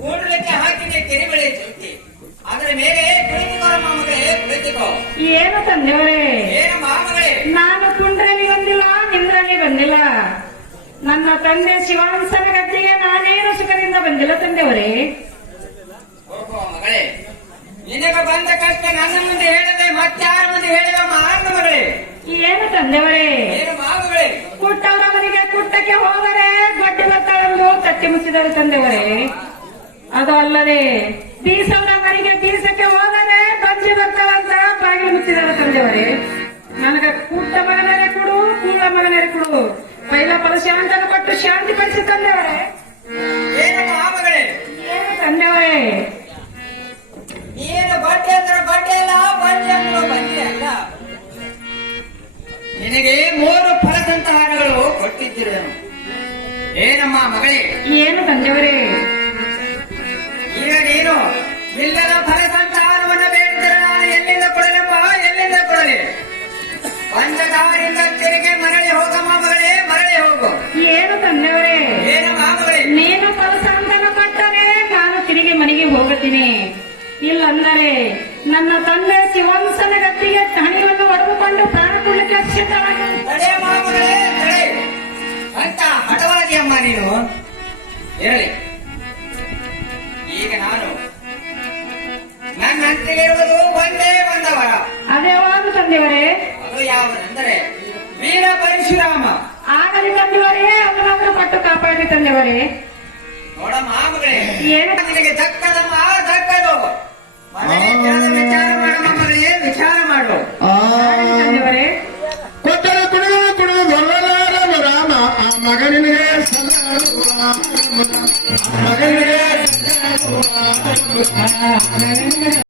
ಕೂಡಲಕ್ಕೆ ಹಾಕಿದೆ ಕೆರಿಬಳೆ ಚೌಕಿ ಅದರ ಮೇಲೆ ಕುಳಿತುಕೋ ಮಾಮಗಳೇ ಕುಳಿತುಕೋ. ಏನು ತಂದೆಯವರೇ? ಏನು ಮಾಮಗಳೇ? ನಾನು ಕುಂಡ್ರಲ್ಲಿ ಬಂದಿಲ್ಲ, ನಿಂದ್ರಲ್ಲಿ ಬಂದಿಲ್ಲ. ನನ್ನ ತಂದೆ ಶಿವಾಂಸನ ಗದ್ದಿಗೆ ನಾನೇನು ಸುಖದಿಂದ ಬಂದಿಲ್ಲ ತಂದೆಯವರೇ. ಓಹೋ ಮಗಳೇ, ನಿನಗೆ ಬಂದ ಕಷ್ಟ ನನ್ನ ಮುಂದೆ ಹೇಳದೆ ಮತ್ತಾರ ಮುಂದೆ ಹೇಳಿದ ಮಾರನ ಮಗಳೇ. ಏನು ತಂದೆಯವರೇ? ಏನು ಮಾಮಗಳೇ? ಕುಟ್ಟವರ ಮನೆಗೆ ಕುಟ್ಟಕ್ಕೆ ಹೋದರೆ ಗಡ್ಡಿ ಬತ್ತಳೆಂದು ತಟ್ಟಿ ಮುಚ್ಚಿದರು ತಂದೆಯವರೇ. ಅದು ಅಲ್ಲದೆ ಬೀಸವರ ಮನೆಗೆ ಬೀಸಕ್ಕೆ ಹೋದರೆ ಬಂಜಿ ಬರ್ತಾಳಂತ ಬಾಗಿಲು ಮುಚ್ಚಿದರು ತಂದೆಯವರೇ. ನನಗೆ ಕುಟ್ಟ ಮಗನರೆ ಕೊಡು, ಕೂಳ ಮಗನರೆ ಕೊಡು, ಪೈಲ ಫಲ ಶಾಂತನ ಕೊಟ್ಟು ಶಾಂತಿ ಪಡಿಸಿ ತಂದೆಯವರೇ. ಏನು ಮಾಮಗಳೇ? ಏನು ತಂದೆಯವರೇ? ನೀನು ಬಡ್ಡಿ ಅಂದ್ರೆ ಬಡ್ಡಿ ಅಲ್ಲ, ಬಂಡಿ ಅಂದ್ರೆ ಬಂಡಿ ಅಲ್ಲ. ನಿನಗೆ 3 ಫಲಸಂತಾನಗಳು ಕೊಟ್ಟಿದ್ದಿರುವೆನು. ಏನಮ್ಮ ಮಗಳೇ? ಏನು ತಂದೆಯವರೇ? ಈಗ ನೀನು ಇಲ್ಲದ ಫಲಸಂತಾನವನ್ನು ಬೇಡಿದರೆ ನಾನು ಎಲ್ಲಿಂದ ಕೊಡಲಪ್ಪ, ಎಲ್ಲಿಂದ ಕೊಡಲಿ? ಬಂದ ದಾರಿಯಿಂದ ತಿರುಗಿ ಮರಳಿ ಹೋಗಮ್ಮ ಮಗಳೇ, ಮರಳಿ ಹೋಗು. ಏನು ತಂದೆಯವರೇ? ಏನಮ್ಮ ಮಗಳೇ? ನೀನು ಫಲಸಾಂತನ ಕೊಟ್ಟರೆ ನಾನು ತಿರುಗಿ ಮನೆಗೆ ಹೋಗುತ್ತೀನಿ. ಇಲ್ಲಂದರೆ ನನ್ನ ತಂದೆ ಶಿವಂಸನ ಗದ್ದಿಗೆ ಹಣಿಯನ್ನು ಹೊಡೆದುಕೊಂಡು ಪ್ರಾಣ ಕೊಡಲಿಕ್ಕೆ ಅಕ್ಷತವಾಗಿ. ತಡೆ ಮಾಮಗಳೇ, ತಡೆ. ಅಂತ ಹಠವಾದಿಯಮ್ಮ ನೀನು. ಹೇಳಿ, ಈಗ ನಾನು ನನ್ನ ಅಂತಿಗಿರುವುದು ಒಂದೇ ಒಂದವರ. ಅದೇ ಯಾವುದು ತಂದೆಯವರೇ? ಅದು ಯಾವುದೆಂದರೆ ವೀರ ಪರಶುರಾಮ. ಆಗಲಿ ತಂದೆಯವರೇ, ಅವನನ್ನು ಕೊಟ್ಟು ಕಾಪಾಡಿ ತಂದೆಯವರೇ. ನೋಡ ಮಾಮಗಳೇ, ಏನು? ನಿನಗೆ ದಕ್ಕದಮ್ಮ, ದಕ್ಕದು. ಮನೆಗೆ ತಿಳಿದ ವಿಚಾರ ಮಾಡು ಮಗಳೇ, ವಿಚಾರ ಮಾಡು. ಆಗಲಿ ತಂದೆಯವರೇ. ಕೊಟ್ಟರೆ ಕುಡಿದು ಬರಲಾರನು ರಾಮ, ಆ ಮಗನಿಗೆ ಸಲ್ಲರು ರಾಮ, ಆ ಮಗನಿಗೆ ಸಲ್ಲರು ರಾಮ.